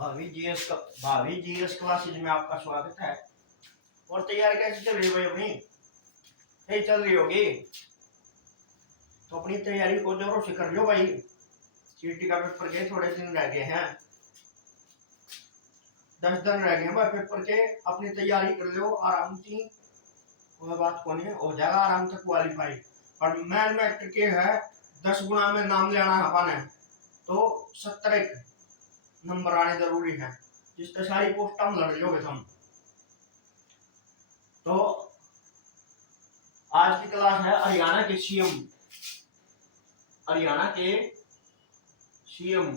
भावी GS classes में आपका स्वागत है। और तैयारी कैसी चल रही है भाई? अपनी सही चल रही होगी तो अपनी तैयारी को जोरों से कर लो भाई। सीटी का पेपर के थोड़े दिन रह गए हैं, 10 दिन रह गए भाई पेपर के। अपनी तैयारी कर लो आराम से, कोई बात को नहीं, हो जाएगा आराम से क्वालिफाई। और मैन मैट्रिक के है 10 गुना में नाम लेना है अपन है तो 70 नंबर आने जरूरी है, जिससे सारी पोस्ट हम लड़ लोगे तुम। तो आज की क्लास है हरियाणा के सीएम। हरियाणा के सीएम,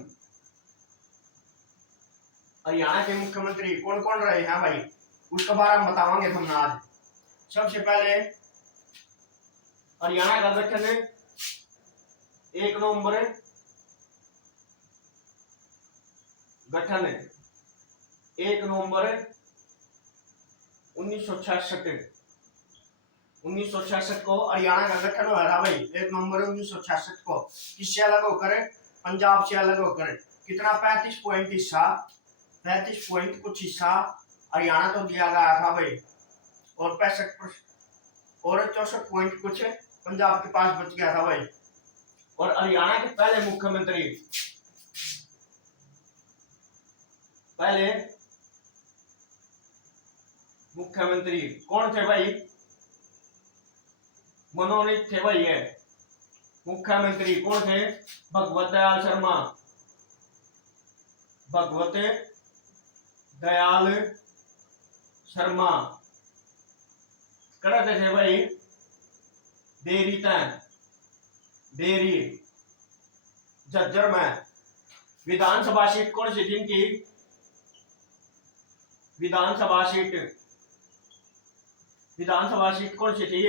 हरियाणा के मुख्यमंत्री कौन कौन रहे हैं भाई, उसके बारे में बतावांगे हम आज। सबसे पहले हरियाणा का गठन 1 नवंबर, गठन 1 नवंबर 1966 को हरियाणा का गठन हुआ था भाई। 1 नवंबर 1966 को किससे अलग होकर? पंजाब से अलग होकर। कितना? 35 पॉइंट हिस्सा, 35 पॉइंट कुछ हिस्सा हरियाणा तो दिया गया था भाई, और 65 और 64 पॉइंट कुछ पंजाब के पास बच गया था भाई। और हरियाणा के पहले मुख्यमंत्री कौन थे भाई? मनोनीत थे भाई। ये मुख्यमंत्री कौन थे? भगवत दयाल शर्मा। भगवत दयाल शर्मा करते थे भाई देरी झज्जर में। विधानसभा सीट कौन सी थी इनकी? विधानसभा सीट कौन सी थी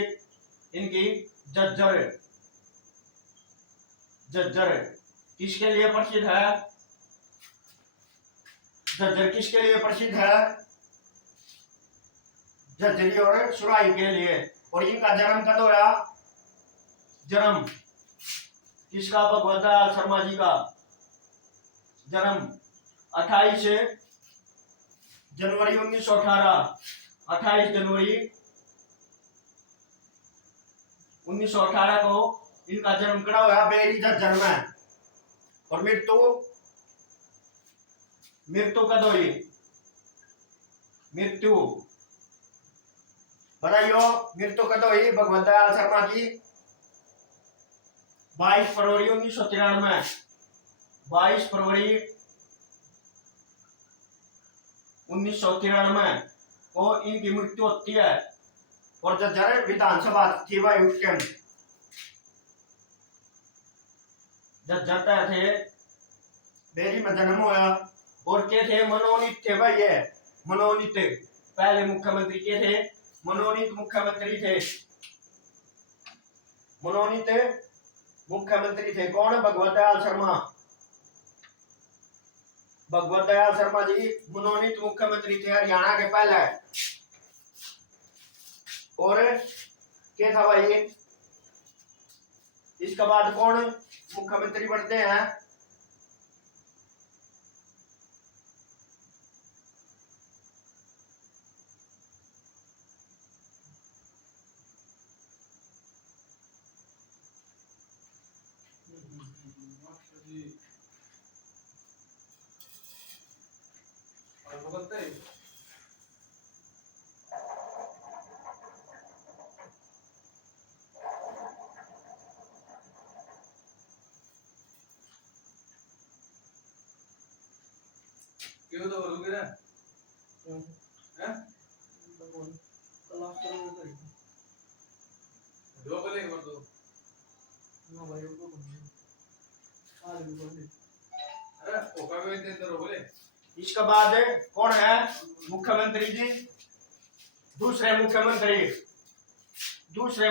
इनकी? झज्जर किसके लिए प्रसिद्ध है? झज्जर किसके लिए प्रसिद्ध है? झज्जरी और सुराही के लिए। और इनका जन्म कब हुआ? जन्म किसका? भगवत दयाल शर्मा जी का जन्म 28 जनवरी 1918। 28 जनवरी 1918 को इनका जन्म कड़ा हुआ बेरी झज्जर में। और मृत्यु कब हुई? मृत्यु बताइयो, मृत्यु कब हुई भगवत दयाल शर्मा की? 22 फरवरी 1993। 22 फरवरी 1993 को इनकी मृत्यु होती है। और झज्जर विधानसभा थी भाई उस टाइम। झज्जर थे, बेरी में जन्म हुआ। और के थे? मनोनीत थे भाई। ये मनोनीत पहले मुख्यमंत्री के थे, मनोनीत मुख्यमंत्री थे। मनोनीत मुख्यमंत्री थे कौन? भगवत दयाल शर्मा। भगवत दयाल शर्मा जी मनोनीत मुख्यमंत्री थे हरियाणा के पहले। और क्या था भाई? इसके बाद कौन मुख्यमंत्री बनते हैं? क्यों तो बोलोगे ना? हैं? क्लास करो तो दो बोले एक बार दो। ना भाई को हाल भी बोल दे। अरे ओका भी इतने अंदर बोले। इसके बाद कौन है मुख्यमंत्री जी? दूसरे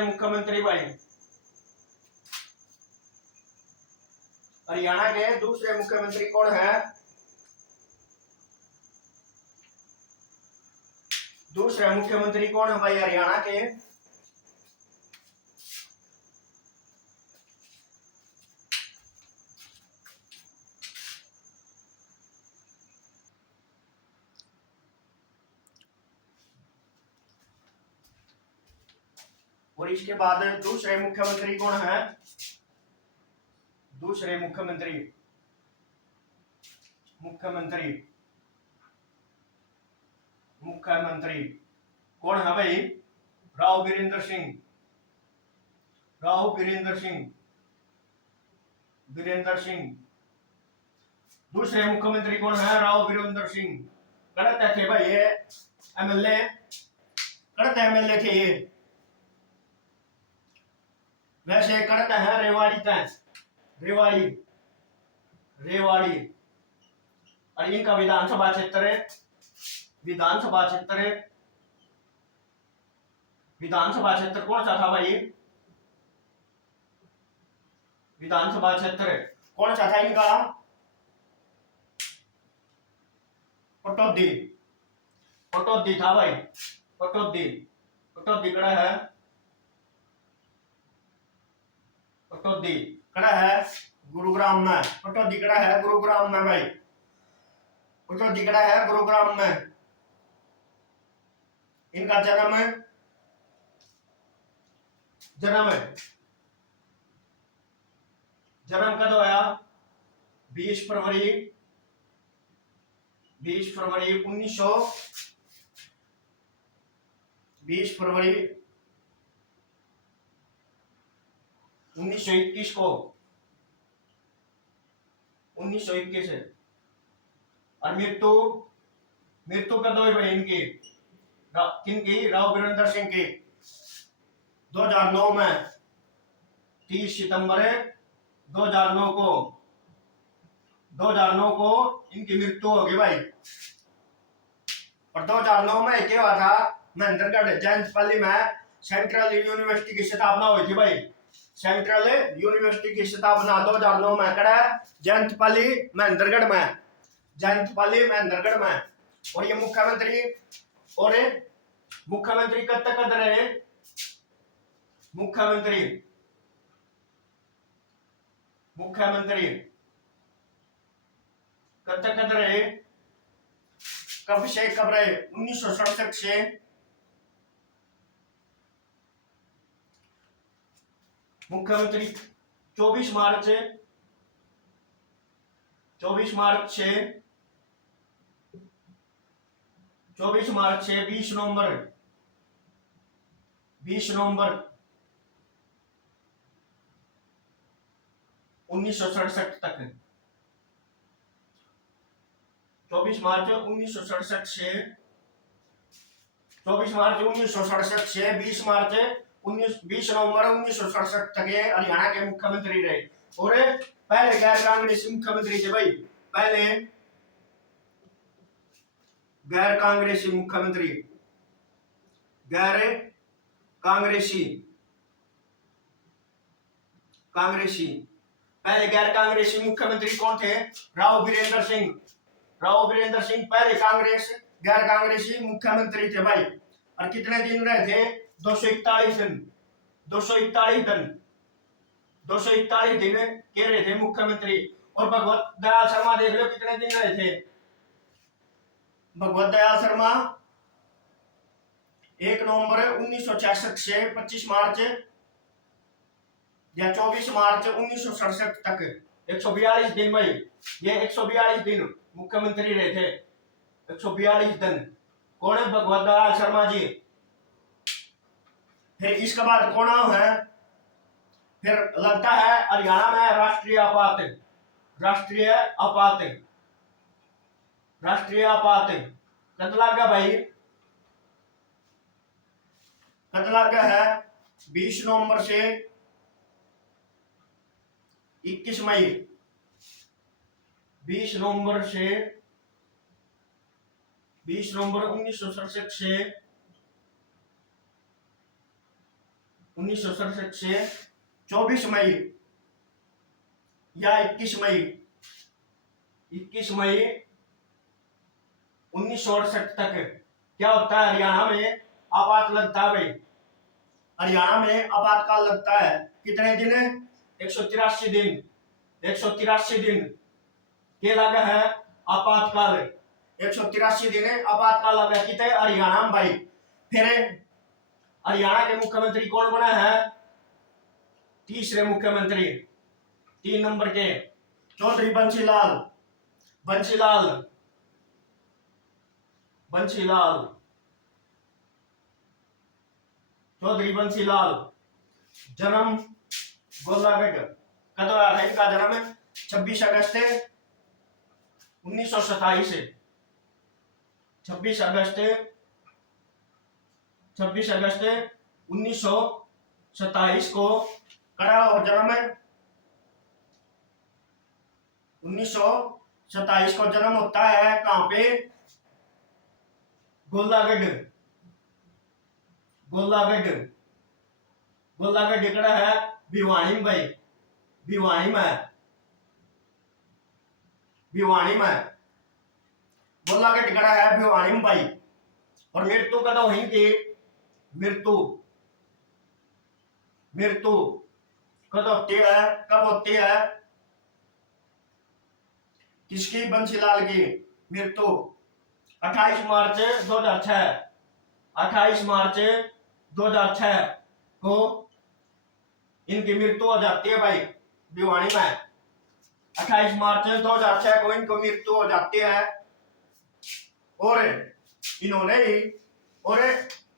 मुख्यमंत्री भाई, हरियाणा के दूसरे मुख्यमंत्री कौन है? दूसरे मुख्यमंत्री कौन है भाई हरियाणा के? और इसके बाद दूसरे मुख्यमंत्री कौन है? दूसरे मुख्यमंत्री मुख्यमंत्री मुख्यमंत्री कौन है भाई? राव वीरेंद्र सिंह। राव वीरेंद्र सिंह। वीरेंद्र सिंह दूसरे मुख्यमंत्री कौन है? राव वीरेंद्र सिंह। गलत थे भाई, ये एमएलए, गलत एमएलए थे ये। वैसे करता है रेवाड़ी तय, रेवाड़ी रेवाड़ी। और इनका विधानसभा क्षेत्र है, विधानसभा क्षेत्र है, विधानसभा क्षेत्र कौन सा था भाई? विधानसभा क्षेत्र कौन सा था इनका? पटौदी। पटौदी था भाई, पटौदी। पटौदी कड़ा है, पटौदी कड़ा है गुरुग्राम में। पटौदी कड़ा है गुरुग्राम में भाई, पटौदी कड़ा है गुरुग्राम में। इनका जन्म जन्म जन्म कब हुआ? 20 फरवरी 20 फरवरी 1921 को, 1921 है। और मृत्यु मृत्यु कब हुई भाई इनकी? किनकी? राव वीरेंद्र सिंह की 2009 में, 30 सितंबर 2009 को, 2009 को इनकी मृत्यु हो गई भाई। और 2009 में क्या हुआ था? महेंद्रगढ़ जयंतपल्ली में सेंट्रल यूनिवर्सिटी की स्थापना हुई थी भाई। सेंट्रल यूनिवर्सिटी की स्थापना 2009 में करा जयंतपल्ली महेंद्रगढ़ में, जयंतपल्ली महेंद्रगढ़ में। और ये मुख्यमंत्री, और मुख्यमंत्री कब तक रहे? मुख्यमंत्री मुख्यमंत्री कब तक रहे? कब से कब रहे? 1967 से 24 मार्च से 20 नवंबर 1967 तक। 24 मार्च 1967 से 20 नवंबर 1967 तक ये हरियाणा के मुख्यमंत्री रहे। और पहले गैर कांग्रेसी मुख्यमंत्री थे भाई, पहले गैर कांग्रेसी मुख्यमंत्री, गैर कांग्रेसी पहले गैर कांग्रेसी मुख्यमंत्री कौन थे? राव वीरेंद्र सिंह। राव वीरेंद्र सिंह पहले गैर कांग्रेसी मुख्यमंत्री थे भाई। और कितने दिन रहे थे? 241 दिन 241 दिन के रहे थे मुख्यमंत्री। और भगवत दयाल शर्मा देख लो कितने दिन रहे थे? भगवत दयाल शर्मा 1 नवंबर 1966 से 25 मार्च या 24 मार्च 1967 तक 142 दिन भाई। ये 142 दिन मुख्यमंत्री रहे थे, 142 दिन। कौन है? भगवत दयाल शर्मा जी। फिर इसके बाद कौन है? फिर लगता है हरियाणा में राष्ट्रीय आपात। राष्ट्रीय आपात कब लगा भाई? कब लगा है? 20 नवंबर से 21 मई 20 नवंबर 1967 से 24 मई या 21 मई 1968 तक क्या होता है? हरियाणा में आपात लगता है भाई। हरियाणा में आपातकाल लगता है। कितने दिन? 183 दिन 183 दिन के लगा है आपातकाल। 183 दिन आपातकाल लगा कितने? हरियाणा में भाई। फिर हरियाणा के मुख्यमंत्री कौन बना है? तीसरे मुख्यमंत्री, 3 नंबर के चौधरी बंसीलाल, बंसीलाल, बंसीलाल, चौधरी बंसीलाल। जन्म गोलागढ़। कब हुआ था इनका जन्म? 26 अगस्त 1927। 26 अगस्त 1927 को कड़ा और जन्म है। 1927 को जन्म होता है। कहां पे? गोलागढ़, गोलागढ़, गोलागढ़ कड़ा है भिवानी में भाई, भिवानी में, भिवानी में गोलागढ़ कड़ा है भिवानी में भाई। और मृत्यु कदा वहीं की, मृत्यु, मृत्यु कब होती है? कब होती है? किसकी? बंसीलाल की मृत्यु 28 मार्च 2006, 28 मार्च 2006 को इनकी मृत्यु हो जाती है भाई भिवानी में। 28 मार्च 2006 को इनको मृत्यु हो जाती है। और इन्होंने ही और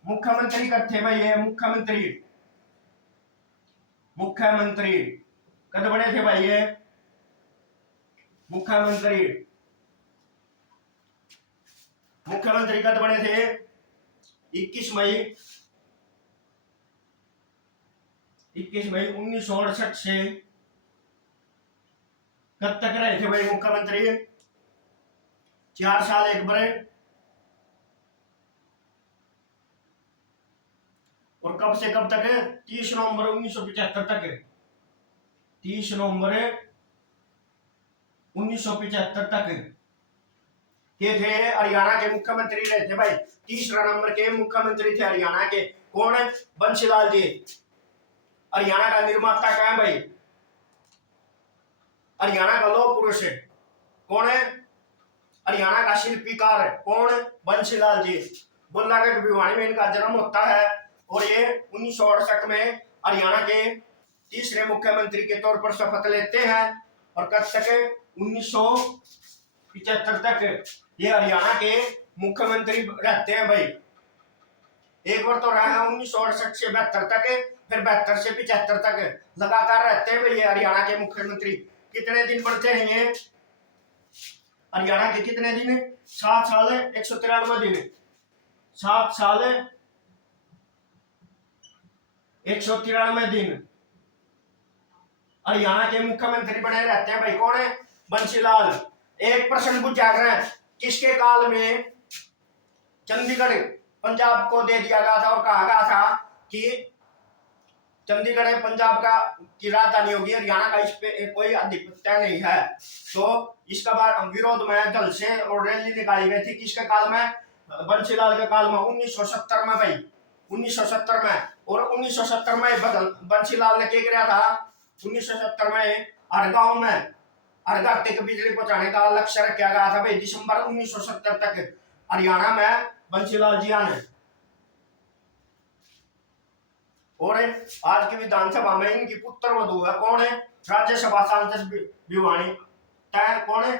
मुख्यमंत्री कब थे भाई? ये मुख्यमंत्री, मुख्यमंत्री कब बने थे भाई? ये मुख्यमंत्री, मुख्यमंत्री कब बने थे? 21 मई 1968 से कब तक रहे थे भाई मुख्यमंत्री? 4 साल 1 बरस। और कब से कब तक? 30 नवंबर 1975 तक, 30 नवंबर 1975 तक के थे हरियाणा के मुख्यमंत्री रहे थे भाई। 30 नवंबर के मुख्यमंत्री थे हरियाणा के। कौन? बंसीलाल जी। हरियाणा का निर्माता क्या है भाई? हरियाणा का लौह पुरुष कौन है? हरियाणा का शिल्पीकार कौन? बंसीलाल जी। गोलागढ़ भिवानी में इनका जन्म होता है। और ये 1968 में हरियाणा के तीसरे मुख्यमंत्री के तौर पर शपथ लेते हैं। और कब तक? 1975 तक ये हरियाणा के मुख्यमंत्री रहते हैं भाई। एक बार तो रहा है 1968 से 72 तक, फिर 72 से 75 तक लगातार रहते हैं भाई ये हरियाणा के मुख्यमंत्री। कितने दिन बढ़ते हैं ये हरियाणा के? कितने दिन? 7 साल 193 दिन, 7 साल 193 दिन हरियाणा के मुख्यमंत्री बने रहते हैं भाई। कौन है? बंसीलाल। एक प्रश्न पूछ जाकर है, किसके काल में चंडीगढ़ पंजाब को दे दिया गया था और कहा गया था कि चंडीगढ़ पंजाब का की राजधानी होगी, हरियाणा का इस पे कोई आधिपत्य नहीं है। तो इसका विरोध में जल से और रैली निकाली गई थी। किसके काल में? बंसीलाल के काल में, 1970 में भाई, 1970 में। और 1970 में बंसीलाल ने क्या किया था? 1970 में हर गांव में, हर घर तक बिजली पहुंचाने का लक्ष्य रखा गया था भाई। दिसंबर 1970 तक हरियाणा में बंसीलाल जी ने। और आज की विधानसभा में इनकी पुत्र वधू है। कौन है? राज्यसभा सांसद भिवानी तय। कौन है?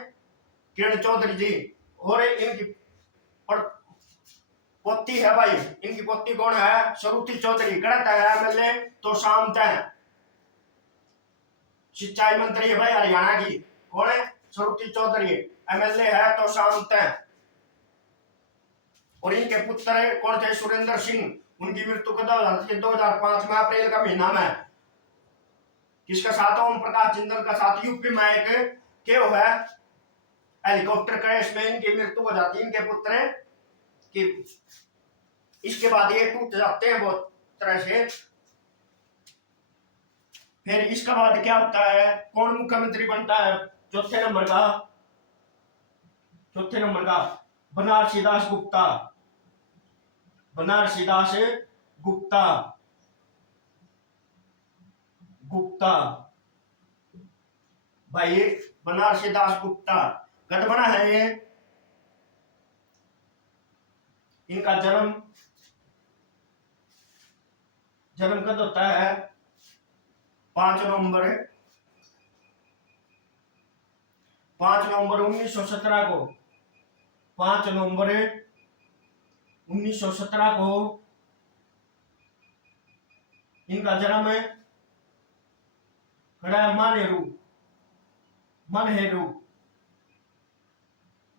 किरण चौधरी जी। और इनकी पोती है भाई, इनकी पोती कौन है? सरुति चौधरी। गलत है एमएलए तो शाम तय, सिंचाई मंत्री है भाई हरियाणा की। कौन है? सरुति चौधरी। एमएलए है तो शाम तय। और इनके पुत्र कौन थे? सुरेंद्र सिंह। उनकी मृत्यु को 2005 में अप्रैल का महीना में किसका साथ? ओम प्रकाश जिंदल का साथ। यूपी में एक क्या हुआ है? हेलीकॉप्टर क्रैश में इनकी मृत्यु हो जाती है, इनके पुत्र की। इसके बाद ये टूट जाते हैं बहुत तरह से। फिर इसके बाद क्या होता है? कौन मुख्यमंत्री बनता है? चौथे नंबर का, चौथे नंबर का बनारसी दास गुप्ता, बनारसी दास गुप्ता, गुप्ता भाई, बनारसी दास गुप्ता कब बना है ये? इनका जन्म जन्म कब होता है 5 नवंबर 1917 को। 5 नवंबर 1917 को इनका जन्म है। खड़ा है मानेरू मनहेरू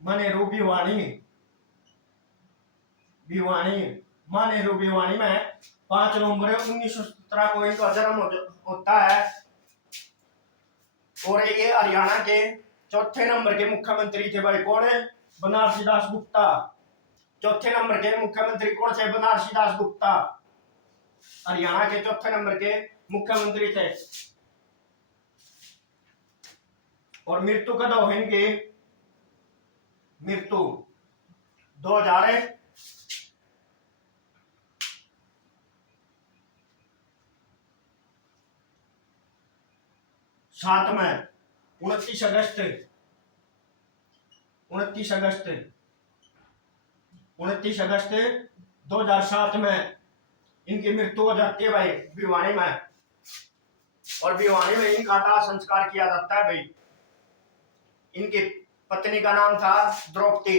मनेरू भिवानी भिवानी मानेरू भिवानी में 5 नवंबर 1917 को इनका जन्म होता है। और ये हरियाणा के चौथे नंबर के मुख्यमंत्री थे भाई। कौन है? बनारसी दास गुप्ता। चौथे नंबर के मुख्यमंत्री कौन थे? बनारसी दास गुप्ता हरियाणा के चौथे नंबर के मुख्यमंत्री थे। और मृत्यु कब हुई इनकी? मृत्यु 2007 में 29 अगस्त 2007 में इनकी मृत्यु हो जाती है भाई भिवानी में। और भिवानी में इनका दाह संस्कार किया जाता है भाई। इनकी पत्नी का नाम था द्रौपदी।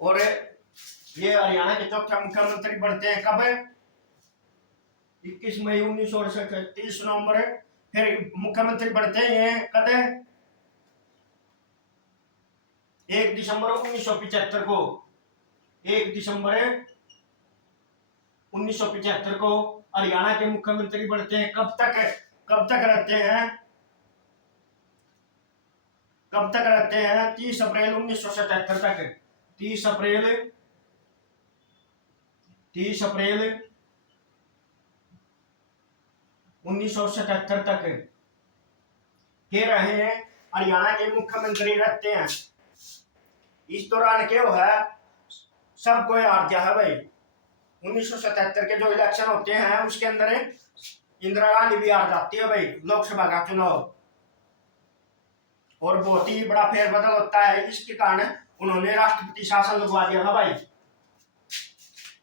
और ये हरियाणा के चौथे मुख्यमंत्री बनते हैं कब? 21 मई 1968। 30 नवंबर फिर मुख्यमंत्री बनते हैं कब? 1 दिसंबर 1975 को। 1 दिसंबर 1975 को हरियाणा के मुख्यमंत्री बनते हैं। कब तक रहते हैं? 30 अप्रैल 1977 तक। 30 अप्रैल 1977 तक के रहे हैं। हरियाणा के मुख्यमंत्री रहते हैं। इस दौरान क्या है? सबको हार गया है भाई। 1977 के जो इलेक्शन होते हैं उसके अंदर इंदिरा गांधी भी हार जाती है भाई लोकसभा का चुनाव। और बहुत ही बड़ा फेरबदल होता है। इसके कारण उन्होंने राष्ट्रपति शासन लगवा दिया था भाई।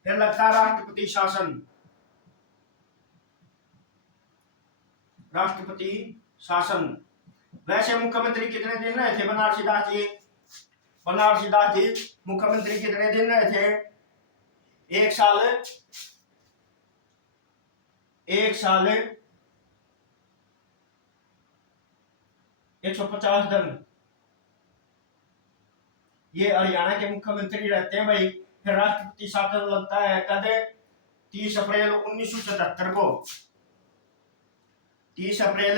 फिर लगता है राष्ट्रपति शासन। वैसे मुख्यमंत्री कितने दिन रहे थे बनारसी दास जी? बनारसी दास जी मुख्यमंत्री कितने दिन रहे थे? 1 साल 150 दिन ये हरियाणा के मुख्यमंत्री रहते हैं भाई। फिर राष्ट्रपति शासन लगता है कब? 30 अप्रैल 1977 को। 30 अप्रैल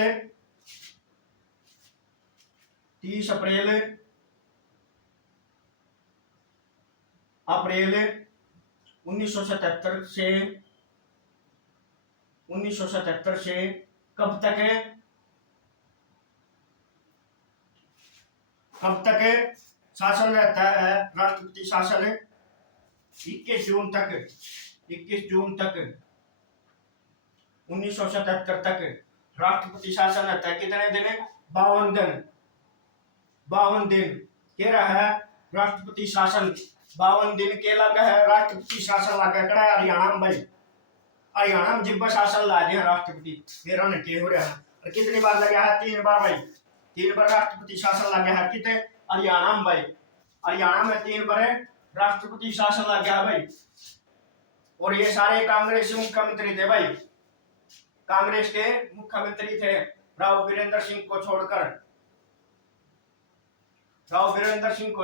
1977 से कब तक शासन रहता है? राष्ट्रपति शासन 21 जून तक 1977 तक राष्ट्रपति शासन रहता है। कितने दिन? 52 दिन के रहा है राष्ट्रपति शासन। 52 दिन के लगा है राष्ट्रपति शासन लगा कड़ा है हरियाणा में भाई। हरियाणा में जिब्बा शासन ला दिया राष्ट्रपति। मेरा नटे हो रहा है। और कितनी बार लगा है? 3 बार भाई। 3 बार राष्ट्रपति शासन लगा है। कितने? हरियाणा में भाई। हरियाणा में 3 बार राष्ट्रपति शासन लग गया भाई। और ये सारे कांग्रेसी मुख्यमंत्री थे भाई। कांग्रेस के मुख्यमंत्री थे राव वीरेंद्र सिंह को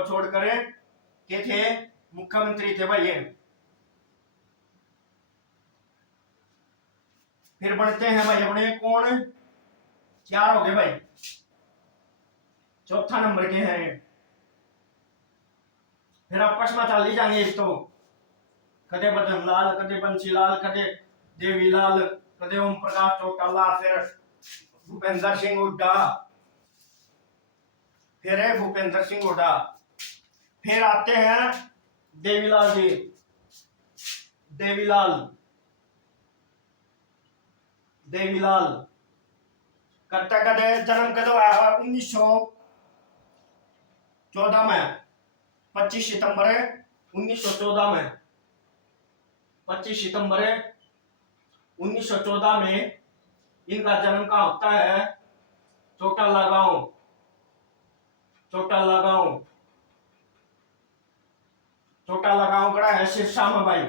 छोड़कर के थे मुख्यमंत्री थे भाई ये। फिर बनते हैं भाई अपने कौन? 4 हो गए भाई। चौथा नंबर के हैं। फिर आपस में चल ही जाएंगे। तो कदे बदन लाल, कदे बंसी लाल, कदे देवी लाल, कदे ओम प्रकाश चौटाला, फिर भूपेंद्र सिंह हुड्डा, फिर है भूपेंद्र सिंह हुड्डा। फिर आते हैं देवीलाल जी। देवीलाल कट्टा कदे जन्म कदो आया? 1914 में 25 सितंबर 1914 में 25 सितंबर 1914 में इनका जन्म कहाँ होता है? चोटाला गांव, चोटाला गांव, चोटाला गांव कड़ा है सिरसा में भाई।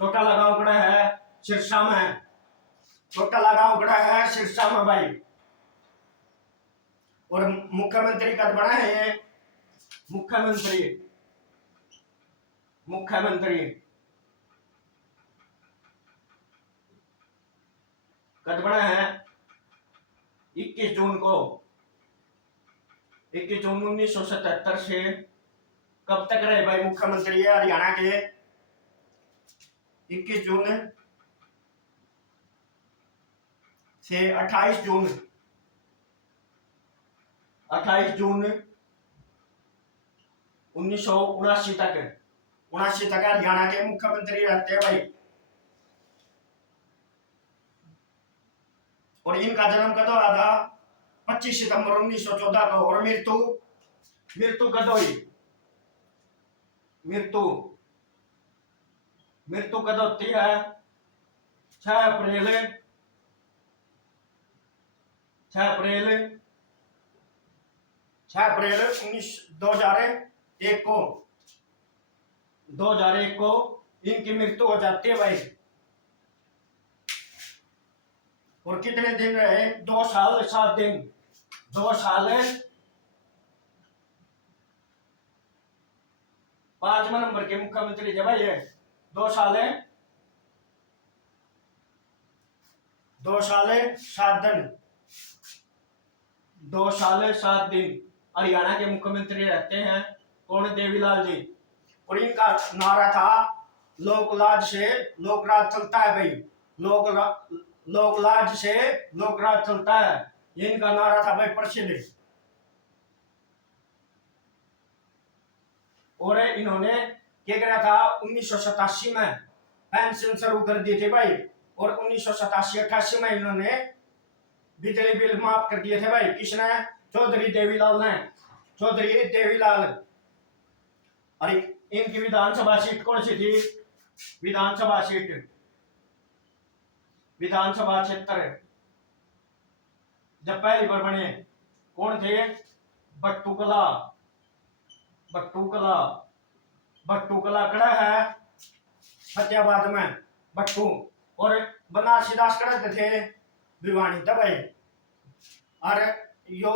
चोटाला गांव कड़ा है सिरसा में, चोटाला गांव कड़ा है सिरसा में भाई। और मुख्यमंत्री कद बना है? मुख्यमंत्री, मुख्यमंत्री कद बना है 21 जून को, 21 जून 1977 से कब तक रहे भाई मुख्यमंत्री है हरियाणा के? 21 जून से 28 जून, 28 जून 1979 तक, 79 तक हरियाणा के मुख्यमंत्री रहते हैं भाई। और इनका जन्म कब हुआ था? 25 सितंबर 1914 को। और मृत्यु, मृत्यु कब हुई? मृत्यु, मृत्यु कब होती है? 6 अप्रैल, 6 अप्रैल 6 अप्रैल 2001 को, 2001 को इनकी मृत्यु हो जाती है भाई। और कितने दिन रहे? 2 साल 7 दिन, 2 साल 5वें नंबर के मुख्यमंत्री जब भाई है। 2 साल 7 दिन, 2 साल 7 दिन हरियाणा के मुख्यमंत्री रहते हैं। कौन? देवीलाल जी। और इनका नारा था लोकलाज से लोकराज चलता है भाई। लोकलाज से लोकराज चलता है, ये इनका नारा था भाई प्रसिद्ध। और इन्होंने क्या करा था? 1987 में पेंशन शुरू कर दी थी भाई। और 1987-88 में इन्होंने बिजली बिल माफ कर दिए थे भाई। किसने? चौधरी देवीलाल ने, चौधरी देवीलाल। और इनकी विधानसभा सीट कौन सी थी? विधानसभा सीट, विधानसभा क्षेत्र जब पहली बार बने कौन थे? बट्टूकला, बट्टूकला, बट्टूकला कड़ा है फतेहाबाद में बट्टू। और बनारसी दास कड़ा थे भिवानी तब भाई। और यो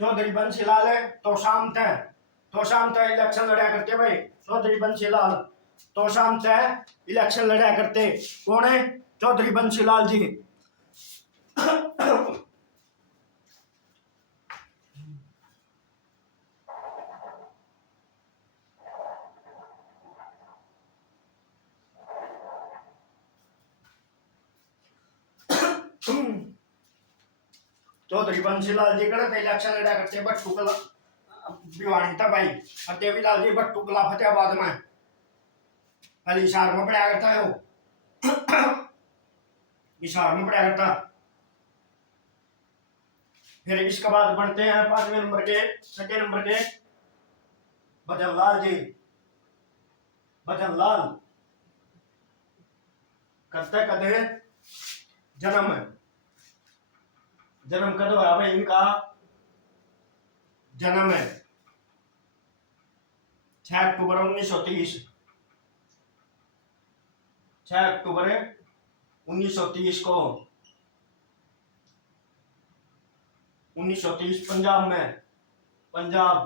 चौधरी बंसीलाल तो शाम तक इलेक्शन लड़ा करते भाई। चौधरी बंसीलाल तो शाम तक इलेक्शन लड़ा करते। कौन है? चौधरी बंसीलाल जी। चौधरी बंसीलाल जी कड़ा इलेक्शन लड़ा करते बट्टूकला भिवानी था भाई। और देवीलाल जी बट्टूकला फतेहाबाद में पहले हिसार में पढ़ाया करता है वो। हिसार में पढ़ाया करता। फिर इसके बाद बनते हैं 5वें नंबर के, 6 नंबर के भजनलाल जी। भजनलाल करते कदे जन्म, जन्म कद हुआ भाई इनका? जन्म है 6 अक्टूबर 1930, 6 अक्टूबर 1930 को, 1930 पंजाब में, पंजाब,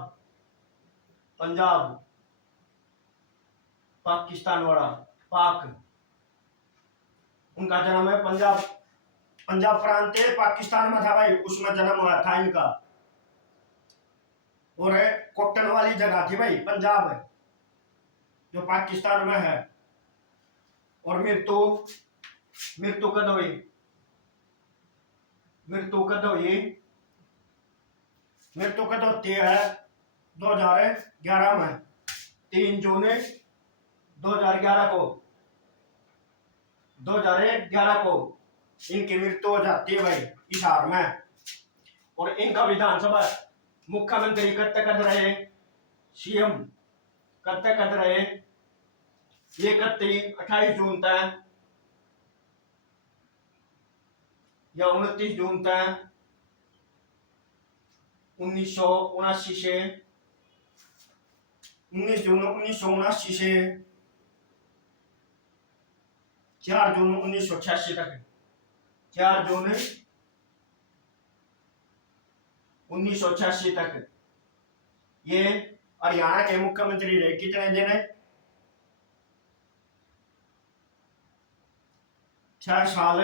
पंजाब पाकिस्तान वाला पाक, उनका जन्म है पंजाब, पंजाब प्रांत पाकिस्तान में था भाई, उसमें जन्म हुआ था इनका। और कोटन वाली जगह थी भाई पंजाब जो पाकिस्तान में है। और मृत्यु, मृत्यु कद हुई? मृत्यु कद हुई? मृत्यु कद होती है 2011 में, 3 जून 2011 को, 2011 को इनकी मृत्यु हो जाती है भाई हिसार में। और इनका विधानसभा मुख्यमंत्री कद तक रहे? सीएम, कब तक कद रहे ये कत्ती 28 जून तक या 29 जून तक 1979 से 19 जून 1979 से 4 जून 1986 तक 4 जून 1986 तक ये हरियाणा के मुख्यमंत्री रहे। कितने दिन? 6 साल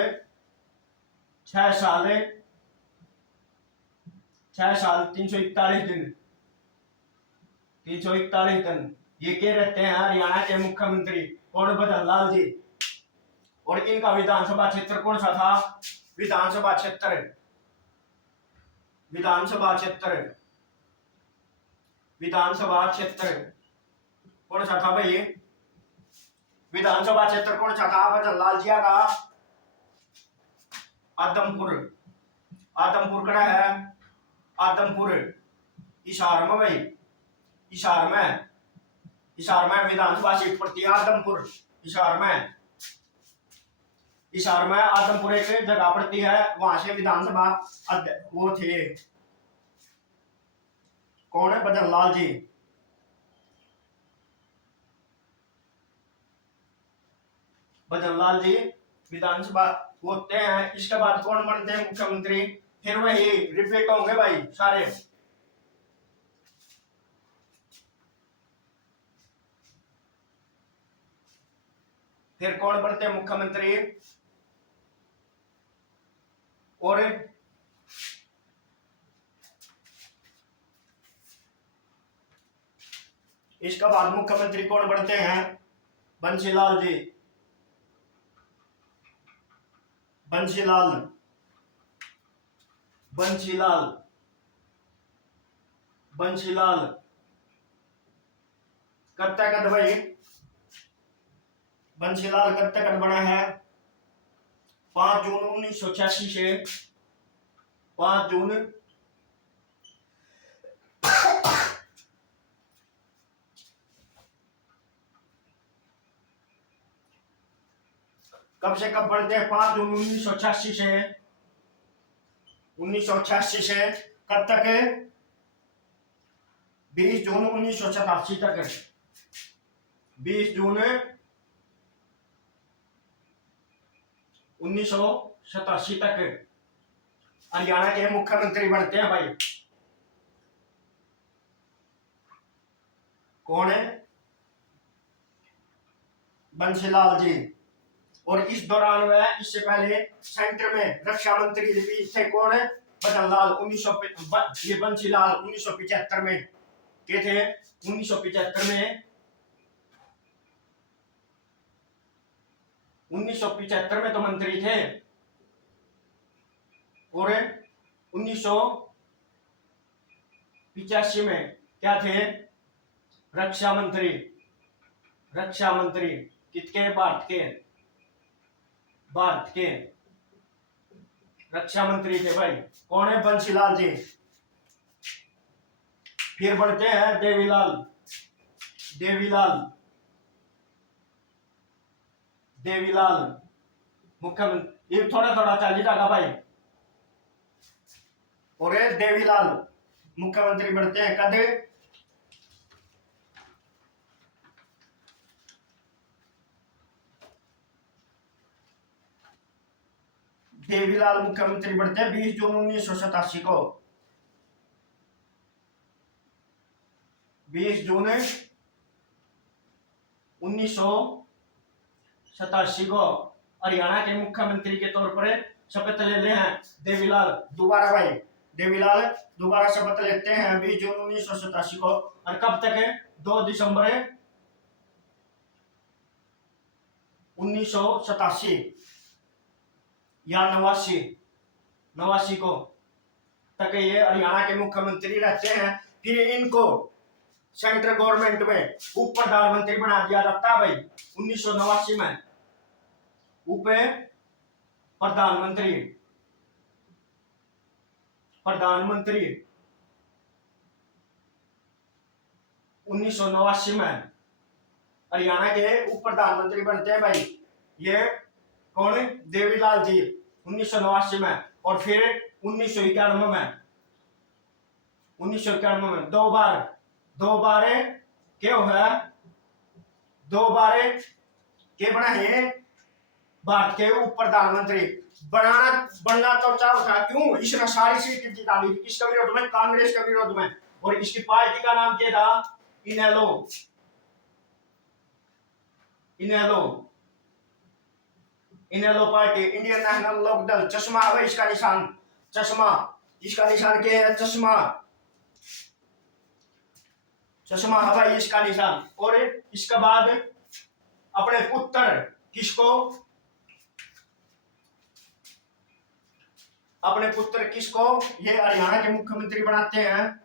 6 साल 6 साल 341 दिन 341 दिन ये के रहते हैं हरियाणा के मुख्यमंत्री। कौन? भजन लाल जी। और इनका विधानसभा क्षेत्र कौन सा था? विधानसभा क्षेत्र विधानसभा क्षेत्र विधानसभा क्षेत्र कौन सा था भाई? विधानसभा क्षेत्र कौन सा था भजन लाल जी का? आदमपुर। आदमपुर कड़ा है? आदमपुर हिसार में भाई। हिसार में विधानसभा सीट पड़ती है आदमपुर। हिसार में आदमपुर एक जगह पड़ती है, वहां से विधानसभा वो थे। कौन है? भजन लाल जी। भजन लाल जी विधानसभा होते हैं। इसके बाद कौन बनते हैं मुख्यमंत्री? फिर वही रिपीट होंगे भाई सारे। फिर कौन बनते हैं मुख्यमंत्री? और इसका बाद मुख्यमंत्री कौन बनते हैं? बंसीलाल जी। बंसीलाल बंसीलाल बंसीलाल कब तक भाई? बंसीलाल कब तक बना है? 5 जून 1986 से 5 जून 5 जून 1986 से 1986 से कब तक? 20 जून 1987 तक 20 जून 1987 तक हरियाणा के मुख्यमंत्री बनते हैं भाई। कौन है? बंसीलाल जी। और इस दौरान वह इससे पहले सेंटर में रक्षा मंत्री भी थे। कौन है? भजन लाल। ये बंसीलाल 1975 में के थे। 1975 में 1975 में तो मंत्री थे। और 1985 में क्या थे? रक्षा मंत्री। रक्षा मंत्री किसके? भारत के रक्षा मंत्री थे भाई। कौन है? बंसीलाल जी। फिर बढ़ते हैं देवीलाल। देवीलाल मुख्यमंत्री। ये थोड़ा थोड़ा चाली जाएगा भाई। और देवीलाल मुख्यमंत्री बनते हैं कद? देवीलाल मुख्यमंत्री बनते हैं 20 जून 1987 को। 20 जून 1987 को हरियाणा के मुख्यमंत्री के तौर पर शपथ ले ले हैं देवीलाल दोबारा भाई। देवीलाल दोबारा शपथ लेते हैं 20 जून 1987 को। और कब तक है? 2 दिसंबर 1987 या 89 को तक ये हरियाणा के मुख्यमंत्री रहते हैं। फिर इनको सेंट्रल गवर्नमेंट में उप प्रधानमंत्री बना दिया जाता है भाई 1989 में। उप प्रधानमंत्री 1989 में हरियाणा के उप प्रधानमंत्री बनते हैं भाई ये कौन है? देवीलाल जी 1989 में। और फिर 1991 में 1991 में दो बार क्या हुआ? दो बार के बना है भारत के उप प्रधानमंत्री बनना तो चाह था। क्यों? इसने सारी सीट जिता ली। किसका विरोध में? कांग्रेस के विरोध में। और इसकी पार्टी का नाम क्या था? इनेलो इनेलो पार्टी, इंडियन नेशनल लोक दल। चश्मा है इसका निशान, चश्मा। इसका निशान क्या है? चश्मा है भाई इसका निशान। और इसके बाद अपने पुत्र किसको ये हरियाणा के मुख्यमंत्री बनाते हैं?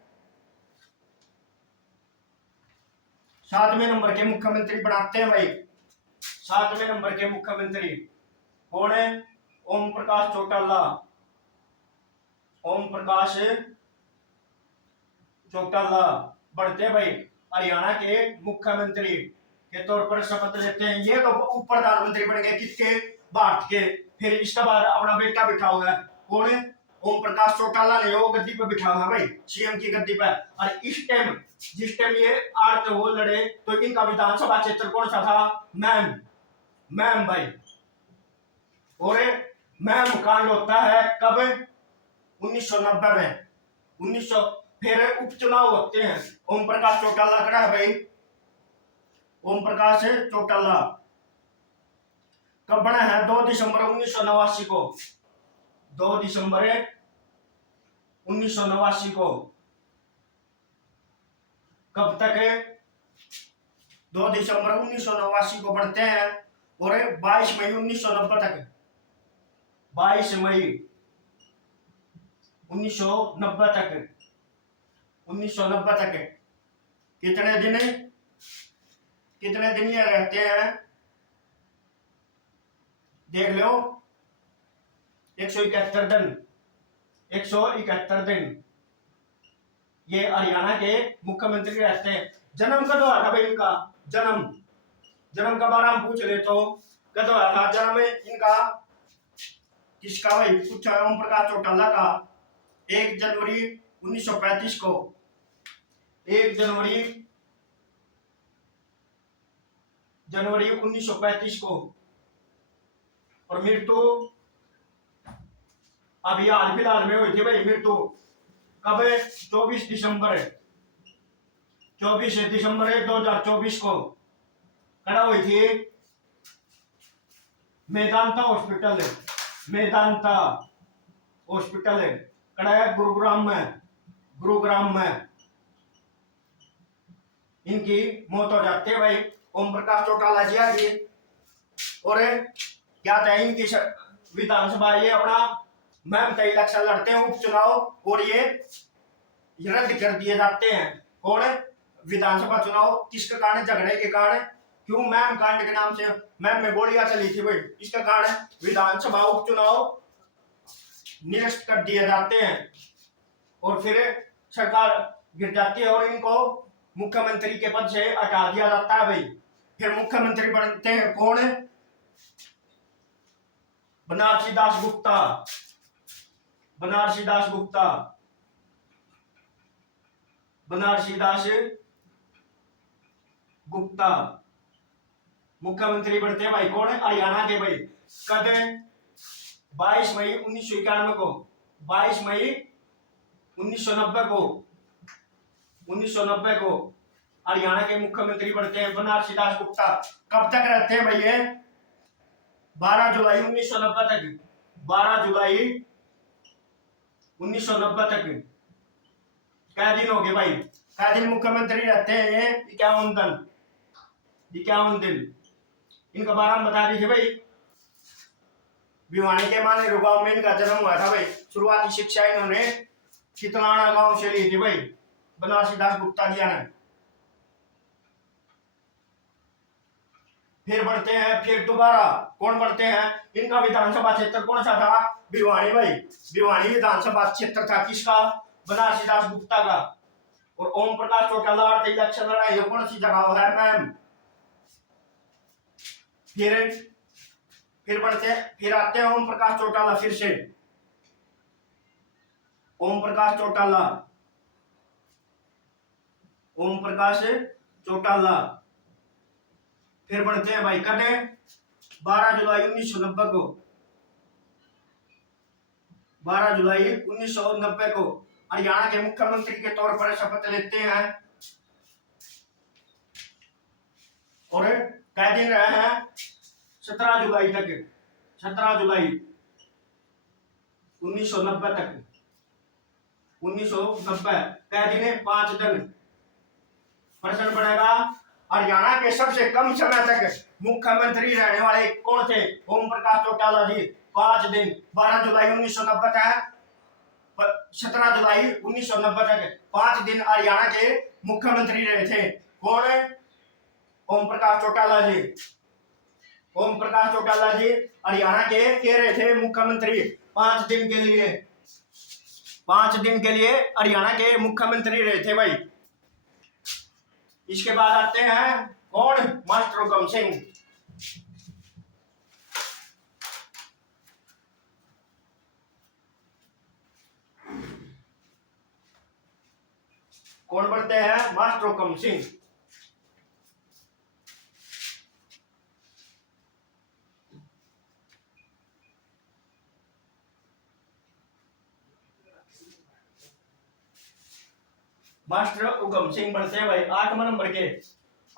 7वें नंबर के मुख्यमंत्री बनाते हैं भाई। 7वें नंबर के मुख्यमंत्री कौन है? ओम प्रकाश चौटाला बढ़ते भाई हरियाणा के मुख्यमंत्री के तौर पर शपथ लेते हैं। ये तो उप प्रधानमंत्री बन गए किसके? भारत के। फिर इसके बाद अपना बेटा बिठा हुआ है। कौन है? ओम प्रकाश चौटाला ने वो गद्दी पे बिठा हुआ है भाई, सीएम की गद्दी पे। और इस टाइम जिस टाइम ये आर्थ वो लड़े तो इनका विधानसभा क्षेत्र कौन सा था? मैम भाई। और मैम कांड होता है कब? 1990 में। 1900 फिर उपचुनाव होते हैं। ओम प्रकाश चौटाला खड़ा है भाई। ओम प्रकाश चौटाला कब बना है? 2 दिसंबर 1989 को। 2 दिसंबर 1989 को। कब तक? 2 दिसंबर 1989 को बढ़ते हैं और 22 मई 1990 तक। 22 मई 1990 तक। 1990 तक कितने दिन ये रहते हैं? देख लो 171 दिन। 171 दिन ये हरियाणा के मुख्यमंत्री रहते हैं। जन्म कब हुआ था भाई इनका? जन्म का बारे हम पूछ ले तो कब हुआ था जन्म इनका? किसका भाई? पूछा ओम प्रकाश चौटाला का 1 जनवरी 1935 को। 1 जनवरी 1935 को। और मृत्यु अभी हाल फिलहाल में हुई थी भाई मृत्यु। कब? 24 दिसंबर 2024 को कड़ा हुई थी मेदांता हॉस्पिटल कड़ा है गुरुग्राम में इनकी मौत हो जाती है भाई। ओम प्रकाश चौटाला जी आगे। और क्या था इनकी विधानसभा ये अपना मैम का इलेक्शन लड़ते हैं उपचुनाव और ये रद्द कर दिए जाते हैं। और विधानसभा चुनाव किसके कारण? झगड़े के कारण। क्यों? मैम कांड के नाम से मैम में गोलियां चली थी भाई, इसके कारण विधानसभा उपचुनाव निरस्त कर दिए जाते हैं और फिर सरकार गिर जाती है और इनको मुख्यमंत्री के पद से हटा दिया जाता है भाई। फिर मुख्यमंत्री बनते हैं कौन? बनारसी दास गुप्ता मुख्यमंत्री बनते हैं भाई। कौन? हरियाणा के भाई। कब? 22 मई 1991 को। 22 मई 1990 को हरियाणा के मुख्यमंत्री बनते हैं बनारसी दास गुप्ता। कब तक रहते हैं भाई ये? 12 जुलाई 1990 तक। 12 जुलाई 1990 तक। क्या दिन हो गए भाई? क्या दिन मुख्यमंत्री रहते हैं ये? 51 दिन। इनका बारे में बता दीजिए भाई। भिवानी के मानेरू गांव में इनका जन्म हुआ था भाई। शुरुआती शिक्षा इन्होंने चितलाना गांव से ली थी भाई बनारसी दास गुप्ता जी ने। फिर बढ़ते हैं, फिर दोबारा कौन बढ़ते हैं? इनका विधानसभा क्षेत्र कौन सा था? भिवानी भाई। भिवानी विधानसभा क्षेत्र था किसका? बनारसी दास गुप्ता का। और ओम प्रकाश चौटाला इलेक्शन लड़ा, ये कौन सी जगह है मैम? फिर फिर आते हैं ओम प्रकाश चौटाला फिर से। ओम प्रकाश चौटाला, ओम प्रकाश चौटाला फिर बढ़ते हैं भाई, कटे 12 जुलाई 1990 को, 12 जुलाई 1990 को हरियाणा के मुख्यमंत्री के तौर पर शपथ लेते हैं। और कै दिन रहे हैं? 17 जुलाई तक, 17 जुलाई 1990 तक, 1990 कै दिन है? 5 दिन। प्रश्न पड़ेगा, हरियाणा के सबसे कम समय तक मुख्यमंत्री रहने वाले कौन थे? ओम प्रकाश चौटाला जी। 5 दिन, 12 जुलाई 1990 तक, 17 जुलाई 1990 तक 5 दिन हरियाणा के मुख्यमंत्री रहे थे। कौन? ओम प्रकाश चौटाला जी। ओम प्रकाश चौटाला जी हरियाणा के रहे थे मुख्यमंत्री 5 दिन के लिए, 5 दिन के लिए हरियाणा के मुख्यमंत्री रहे थे भाई। इसके बाद आते हैं कौन? मास्टर हुकम सिंह। कौन बढ़ते हैं? मास्टर हुकम सिंह। मास्टर हुकम सिंह बढ़ते हैं भाई 8वें नंबर के,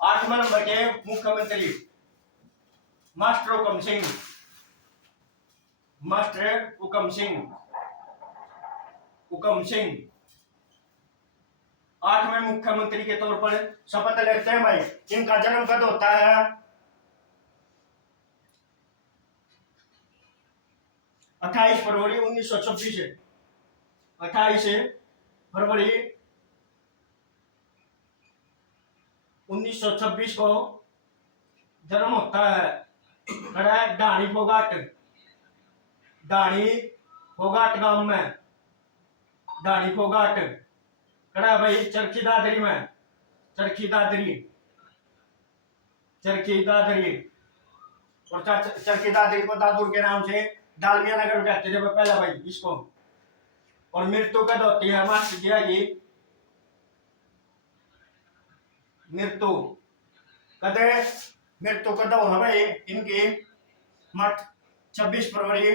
8वें नंबर के मुख्यमंत्री मास्टर हुकम सिंह, मास्टर हुकम सिंह, हुकम सिंह 8वें मुख्यमंत्री के तौर पर शपथ लेते हैं भाई। इनका जन्म कब होता है? 28 फरवरी 1926, 28 फरवरी 1926 को जन्म होता है। डाणी फोगाट, डाणी फोगाट गांव में, डाणी फोगाट कड़ा भाई चरखी दादरी में, चरखी दादरी, चरखी दादरी। और चरखी दादरी को दादुर के नाम से डालमिया नगर कहते थे पहला भाई इसको। और मृत्यु कब होती है मास्टर जी की? मृत्यु कदे, मृत्यु कद हो भाई इनकी? मठ 26 फरवरी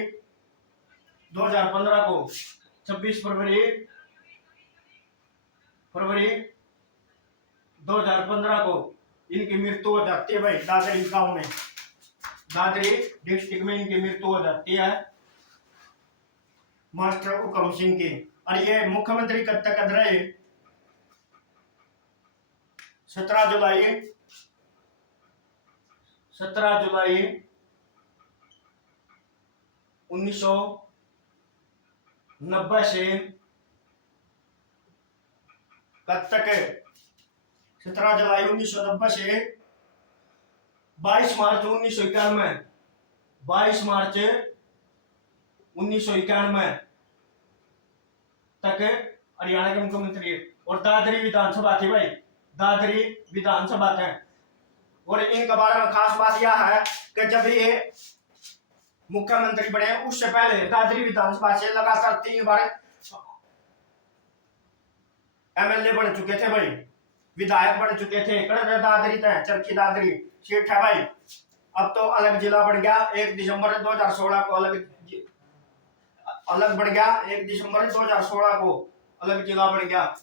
2015 को, 26 फरवरी 2015 को इनकी मृत्यु हो जाती है भाई दादरी गांव में, दादरी डिस्ट्रिक्ट में इनकी मृत्यु हो जाती है मास्टर हुकम सिंह की। और ये मुख्यमंत्री कब तक रहे? 17 जुलाई 1990 से कब तक? 17 जुलाई 1990 से 22 मार्च 1991, 22 मार्च 1991 तक हरियाणा के मुख्यमंत्री। और दादरी विधानसभा थी भाई, दादरी विधानसभा थे। और इनके बारे में खास बात यह है कि जब ये मुख्यमंत्री बने उससे पहले दादरी विधानसभा से लगातार 3 बार एमएलए बन चुके थे भाई, विधायक बन चुके थे। दादरी थे, चरखी दादरी सीट है भाई। अब तो अलग जिला बन गया, 1 दिसंबर 2016 को अलग बन गया, 1 दिसंबर 2016 को अलग जिला बन गया।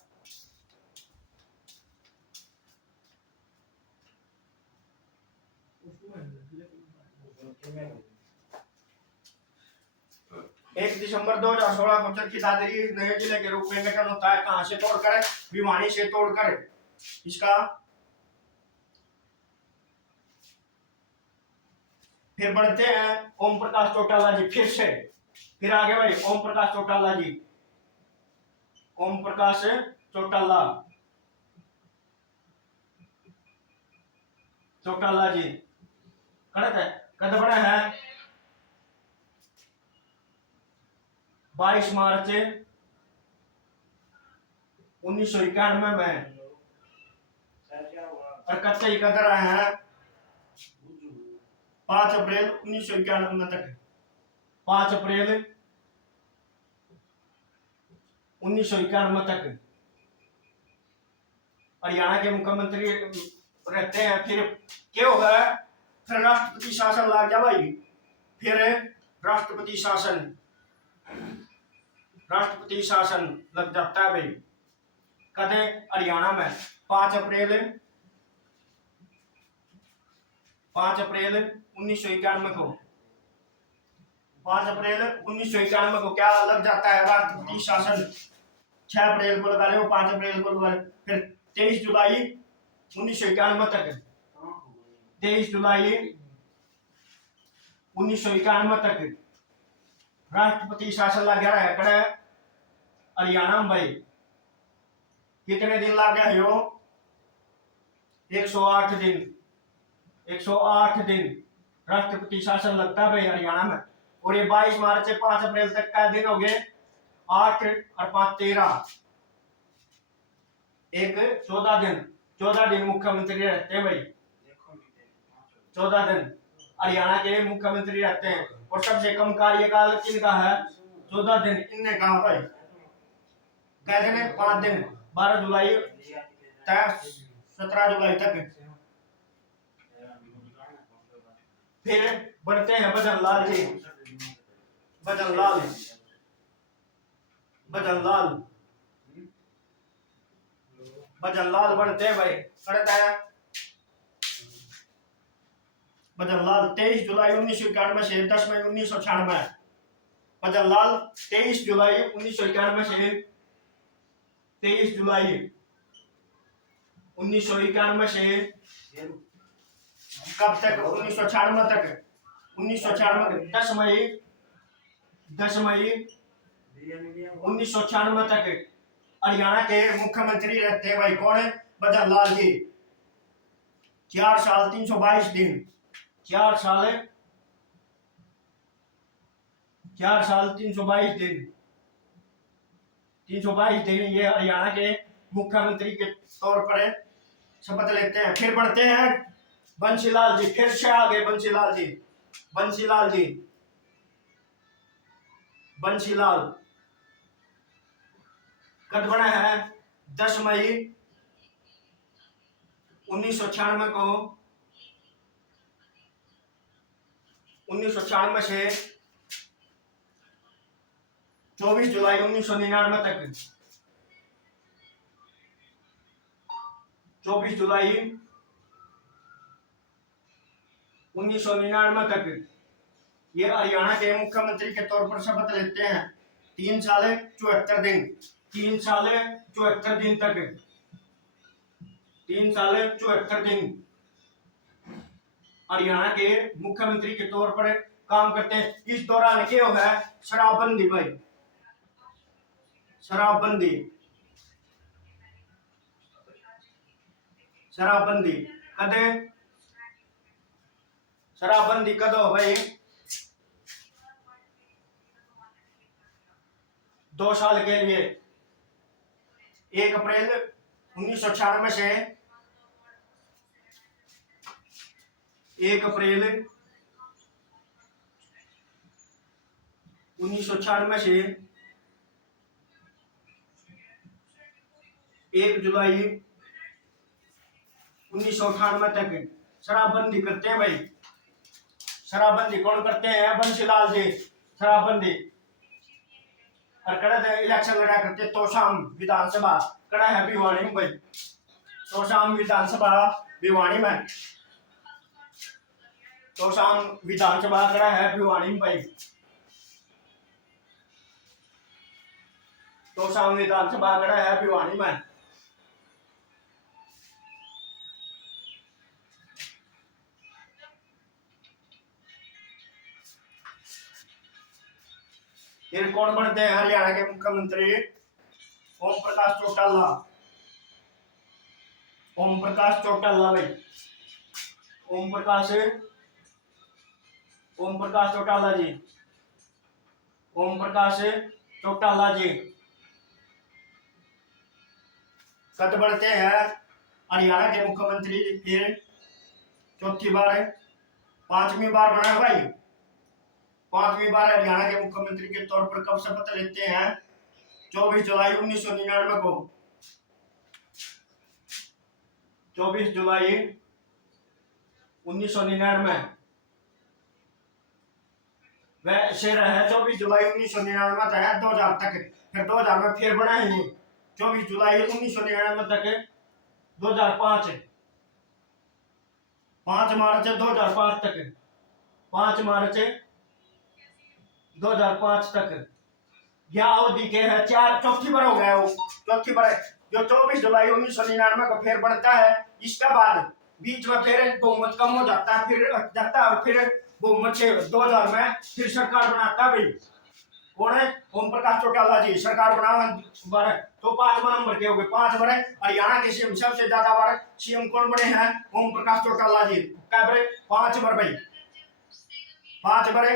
एक दिसंबर 2016 को चरखी दादरी नए जिले के रूप में गठन होता है। कहां से तोड़कर? भिवानी से तोड़कर। इसका फिर बढ़ते हैं ओम प्रकाश चौटाला जी फिर से, फिर आगे भाई ओम प्रकाश चौटाला जी, ओम प्रकाश चौटाला, चौटाला जी कद बड़े हैं 22 मार्च 1991 में। और कब से कदर आए हैं 5 अप्रैल 1991 तक। 5 अप्रैल 1991 तक हरियाणा के मुख्यमंत्री रहते हैं। फिर क्या होगा, फिर राष्ट्रपति शासन लग गया भाई। फिर राष्ट्रपति शासन लग जाता है भाई। कदे हरियाणा में 5 अप्रैल 1991 को 5 अप्रैल 1991 को क्या लग जाता है राष्ट्रपति शासन। 6 अप्रैल को लगा ले, 5 अप्रैल को लगा ले। फिर 23 जुलाई 1991 तक 23 जुलाई 1991 तक राष्ट्रपति शासन लग गया है। कड़े हरियाणा में भाई कितने दिन लग गया यो 108 दिन। 108 दिन राष्ट्रपति शासन लगता है भाई हरियाणा में। और ये 22 मार्च से 5 अप्रैल तक का दिन हो गए 8 और 5 13 एक 14 दिन मुख्यमंत्री रहते हैं भाई। 14 दिन हरियाणा के मुख्यमंत्री रहते हैं। और सबसे कम कार्यकाल किनका है 14 दिन इनने कहा भाई। कहते हैं 5 दिन 12 जुलाई 17 जुलाई तक। फिर बढ़ते हैं बदन लाल जी। बदन लाल बढ़ते हैं भाई। करता है बदन लाल 23 जुलाई 1991 से 10 मई 1996। बदन लाल 23 जुलाई 1991 से 23 जुलाई 1991 से कब तक 1996 तक 1996 10 मई 1996 तक हरियाणा के मुख्यमंत्री रहते हैं भाई। कौन है बदन लाल जी। 4 साल 322 दिन 4 साल 322 दिन 322 दिन ये हरियाणा के मुख्यमंत्री के तौर पर शपथ लेते हैं। फिर बढ़ते हैं बंसीलाल जी। फिर से आगे बंसीलाल कद बना है 10 मई 1996 को 1996 से 24 जुलाई 1999 तक 24 जुलाई 1999 तक ये हरियाणा के मुख्यमंत्री के तौर पर शपथ लेते हैं। 3 साल 74 दिन 3 साल 74 दिन तक 3 साल 74 दिन हरियाणा के मुख्यमंत्री के तौर पर काम करते हैं। इस दौरान क्या होगा शराबबंदी भाई। शराबबंदी कदे शराबबंदी कद हो भाई 2 साल के लिए 1 अप्रैल 1996 से 1 अप्रैल 1996 से 1 जुलाई 1998 तक शराबबंदी करते हैं भाई। शराबबंदी कौन करते हैं बंसीलाल जी। शराबबंदी और कड़ा इलेक्शन लड़ा करते तोशाम विधानसभा कड़ा है भिवानी में भाई। तोशाम विधानसभा भिवानी में तोशाम विधानसभा कड़ा है भिवानी में भाई। तोशाम विधानसभा कड़ा है भिवानी में। फिर कौन बनते हैं हरियाणा के मुख्यमंत्री ओम प्रकाश चौटाला। ओम प्रकाश चौटाला भाई। ओम प्रकाश चौटाला जी। ओम प्रकाश चौटाला जी कद बढ़ते हैं हरियाणा के मुख्यमंत्री फिर चौथी बार है, पांचवी बार बना है भाई। पांचवी बार हरियाणा के मुख्यमंत्री के तौर पर कब शपथ लेते हैं? 24 जुलाई 1999 को। 24 जुलाई 1999 वैसे रहे 24 जुलाई 1999 तक 2000 तक, फिर 2000 में फिर बना है ये 24 जुलाई 1999 तक 2005, 5 मार्च 2005 तक, 5 मार्च 2005 तक यह अवधि के है। चार चौथी बार हो गया वो, चौथी बार जो 24 जुलाई 1999 को फिर बनता है। इसके बाद बीच में फिर बहुमत कम हो जाता है, फिर हट जाता है, और फिर बहुमत से 2000 में फिर सरकार बनाता है भाई। कौन है? ओम प्रकाश चौटाला जी सरकार बनावा। तो 5वां नंबर के हो गए, 5 बार हरियाणा के सीएम सबसे ज्यादा बार सीएम कौन बने हैं? ओम प्रकाश चौटाला जी। क्या बार? 5 बार भाई, 5 बार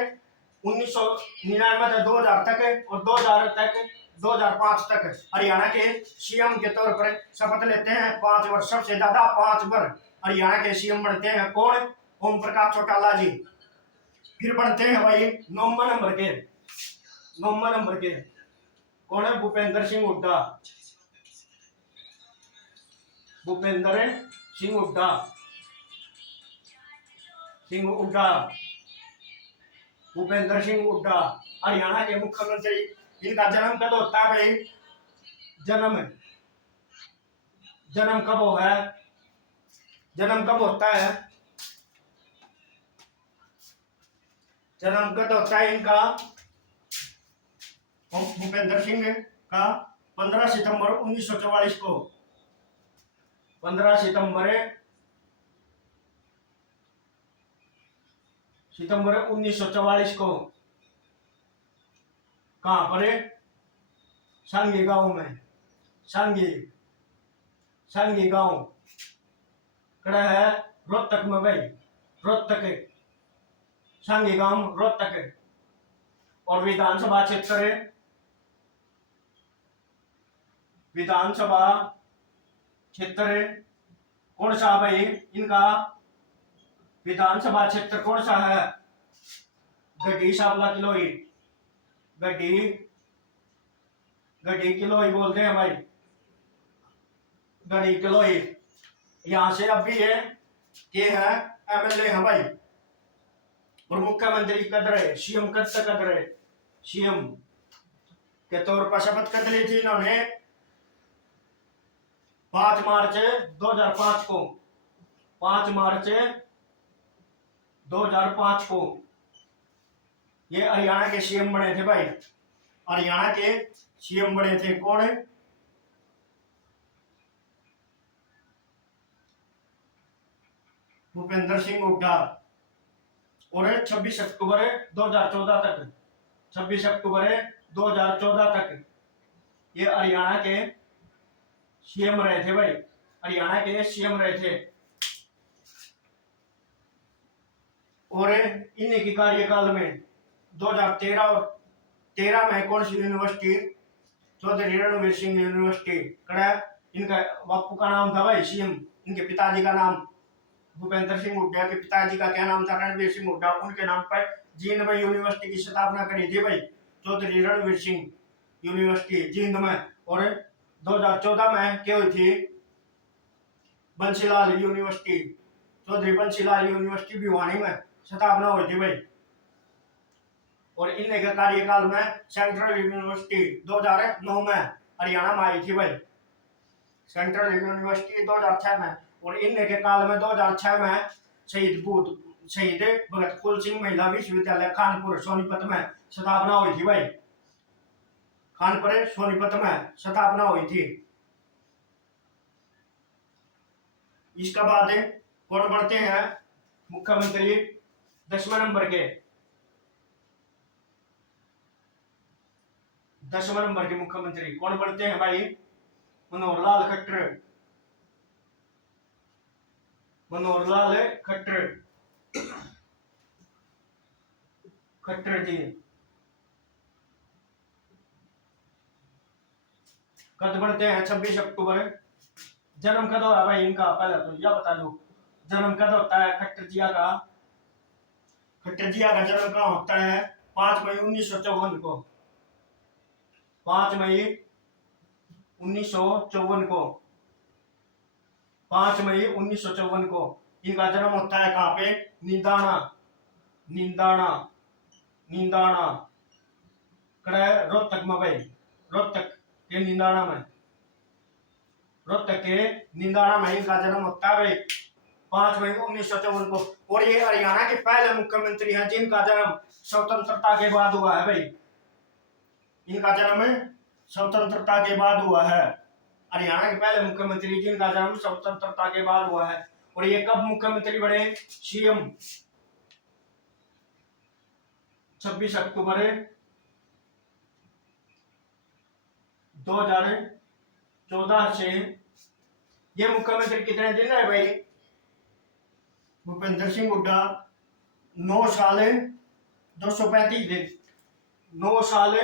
1999 से 2000 तक, और 2000 तक 2005 तक हरियाणा के सीएम के तौर पर शपथ लेते हैं। 5 वर्ष सबसे ज्यादा 5 बार हरियाणा के सीएम बनते हैं। कौन? ओम प्रकाश चौटाला जी। फिर बनते हैं भाई 9वें नंबर के, 9वें नंबर के कौन है? भूपेंद्र सिंह हुड्डा। भूपेंद्र सिंह हुड्डा, सिंह हुड्डा, भूपेंद्र सिंह हुड्डा हरियाणा के मुख्यमंत्री। इनका जन्म कब होता है भाई? जन्म जन्म कब हो है? जन्म कब होता है? जन्म कब होता है इनका? भूपेंद्र सिंह का 15 सितंबर 1944 को, 15 सितंबर 1944 को। कहां पर? सांगी गांव में, सांगी गांव कड़ा है रोहतक में भाई, रोहतक, सांगी गांव रोहतक। और विधानसभा क्षेत्र है, विधानसभा क्षेत्र कौन सा भाई इनका? विधानसभा क्षेत्र कौन सा है? गड्डी शापला किलोई, गड्डी गड्डी किलोई बोलते हैं भाई, गड्डी किलोई। यहां से अब भी है, ये है एमएलए है भाई। और मुख्यमंत्री कद रहे, सीएम कद तक कद रहे, सीएम के तौर पर शपथ कद ली थी इन्होंने 5 मार्च 2005 को, 5 मार्च 2005 को ये हरियाणा के सीएम बने थे भाई। हरियाणा के सीएम बने थे कौन? भूपेंद्र सिंह हुड्डा। और 26 अक्टूबर 2014 तक, 26 अक्टूबर 2014 तक ये हरियाणा के सीएम रहे थे भाई, हरियाणा के सीएम रहे थे। और इन्हीं के कार्यकाल में 2013 और 13 में कौन सी यूनिवर्सिटी? चौधरी रणवीर सिंह यूनिवर्सिटी कड़ा। इनका बापू का नाम था भाई सीएम, इनके पिताजी का नाम भूपेंद्र सिंह हुड्डा के पिताजी का क्या नाम था? रणवीर सिंह हुड्डा। उनके नाम पर जींद में यूनिवर्सिटी की स्थापना करी थी भाई, चौधरी रणवीर सिंह यूनिवर्सिटी जींद में। और 2014 में क्या हुई थी? बंसीलाल यूनिवर्सिटी, चौधरी बंसीलाल यूनिवर्सिटी भिवानी में स्थापना हुई थी भाई। और इनके कार्यकाल में सेंट्रल यूनिवर्सिटी 2009 में हरियाणा में आई थी भाई, सेंट्रल यूनिवर्सिटी 2006 में। और इनके काल में 2006 में शहीद भगत फूल सिंह महिला विश्वविद्यालय कानपुर सोनीपत में स्थापना हुई थी भाई, कानपुर सोनीपत में स्थापना हुई थी। इसके बाद कौन बढ़ते हैं मुख्यमंत्री? 10वें नंबर के, 10वें नंबर के मुख्यमंत्री कौन बढ़ते हैं भाई? मनोहर लाल खट्टर, मनोहर लाल खट्टर, खट्टर जी। कद बढ़ते हैं 26 अक्टूबर जन्म कब हुआ भाई इनका, पहले तो यह बता दो जन्म कब होता है खट्टरजिया का। खट्टरजिया का जन्म कहाँ होता है? 5 मई 1954 को। 5 मई 1954 को। 5 मई 1954 को इनका जन्म होता है कहाँ पे? निंदाना। निंदाना। निंदाना कड़ा है रोहतक में भाई। रोहतक के निंदाना में। रोहतक के निंदाना में इनका जन्म होता है भाई 5 मई 1954 को। और ये हरियाणा के पहले मुख्यमंत्री हैं जिनका जन्म स्वतंत्रता के बाद हुआ है भाई। इनका जन्म स्वतंत्रता के बाद हुआ है। हरियाणा के पहले मुख्यमंत्री जिनका जन्म स्वतंत्रता के बाद हुआ है। और ये कब मुख्यमंत्री बने? सीएम 26 अक्टूबर 2014 से। ये मुख्यमंत्री कितने दिन है भाई? भूपेंद्र सिंह हुड्डा 9 साल 235 दिन। 9 साल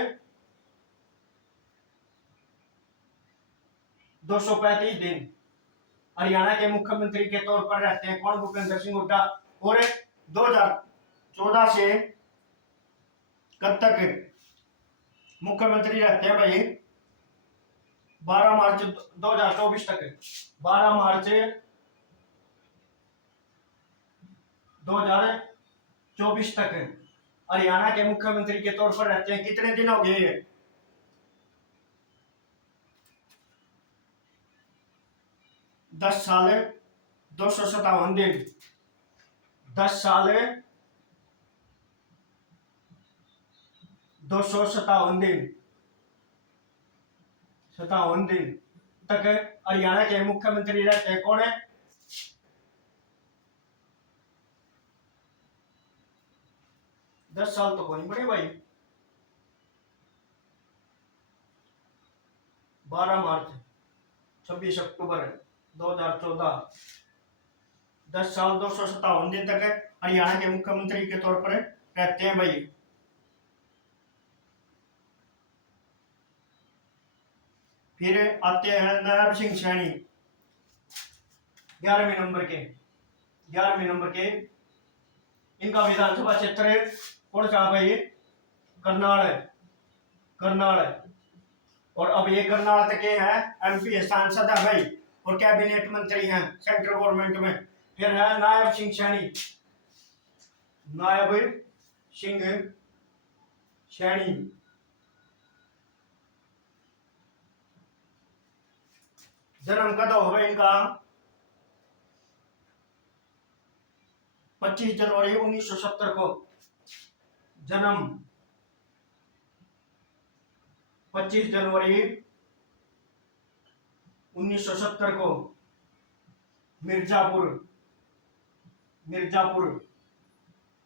235 दिन हरियाणा के मुख्यमंत्री के तौर पर रहते हैं। कौन? भूपेंद्र सिंह हुड्डा। और 2014 से कब तक मुख्यमंत्री रहते हैं भाई? 12 मार्च 2024 तक। 12 मार्च 2024 तक हरियाणा के मुख्यमंत्री के तौर पर रहते हैं। कितने दिन हो गए? 10 साल 257 दिन। 10 साल 257 दिन। 57 दिन तक हरियाणा के मुख्यमंत्री रहते हैं। कौन है? 10 साल तो कोई बड़े भाई। 12 मार्च 26 अक्टूबर 2014। 10 साल 257 दिन तक हरियाणा के मुख्यमंत्री के तौर पर रहते हैं भाई। फिर आते हैं नायब सिंह सैनी 11वें नंबर के। 11वें नंबर के इनका विधानसभा क्षेत्र कौन सा भाई? करनाल है। करनाल है। और अब ये करनाल तक के हैं एमपी सांसद है भाई और कैबिनेट मंत्री हैं सेंट्रल गवर्नमेंट में। फिर है नायब सिंह सैनी। नायब सिंह सैनी जन्म कब होगा इनका? 25 जनवरी 1970 को। जन्म 25 जनवरी 1970 को। मिर्जापुर। मिर्जापुर।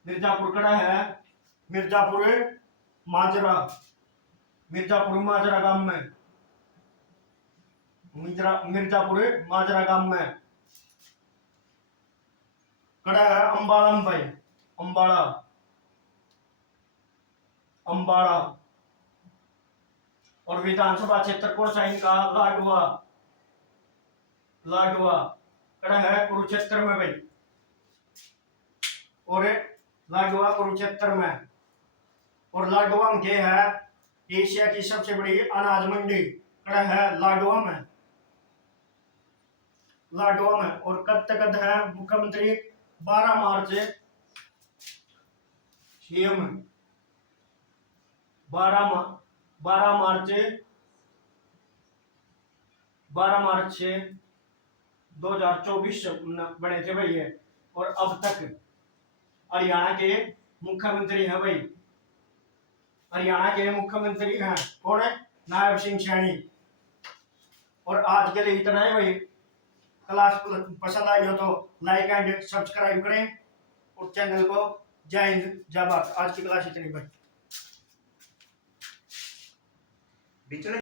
मिर्जापुर कड़ा है? मिर्जापुर माजरा। मिर्जापुर माजरा गांव में। मिर्जापुर माजरा गांव में कड़ा है? अंबाड़ा में भाई। अंबाड़ा। अंबाड़ा। और विधानसभा क्षेत्र कौन सा इनका? लाडवा। लाडवा कड़ा है? कुरुक्षेत्र में भाई। और लाडवा कुरुक्षेत्र में। और लाडवा में क्या है? एशिया की सबसे बड़ी अनाज मंडी कड़ा है? लाडवा में। लाडवा में। और कब तक है मुख्यमंत्री? 12 मार्च सीएम 12 मार्च 2024 बने थे भाई ये। और अब तक हरियाणा के मुख्यमंत्री हैं भाई। हरियाणा के मुख्यमंत्री हैं कौन है? नायब सिंह सैनी। और आज के लिए इतना है भाई। क्लास पसंद आई हो तो लाइक एंड सब्सक्राइब करें और चैनल को जय हिंद जय भारत। आज की क्लास इतनी भाई।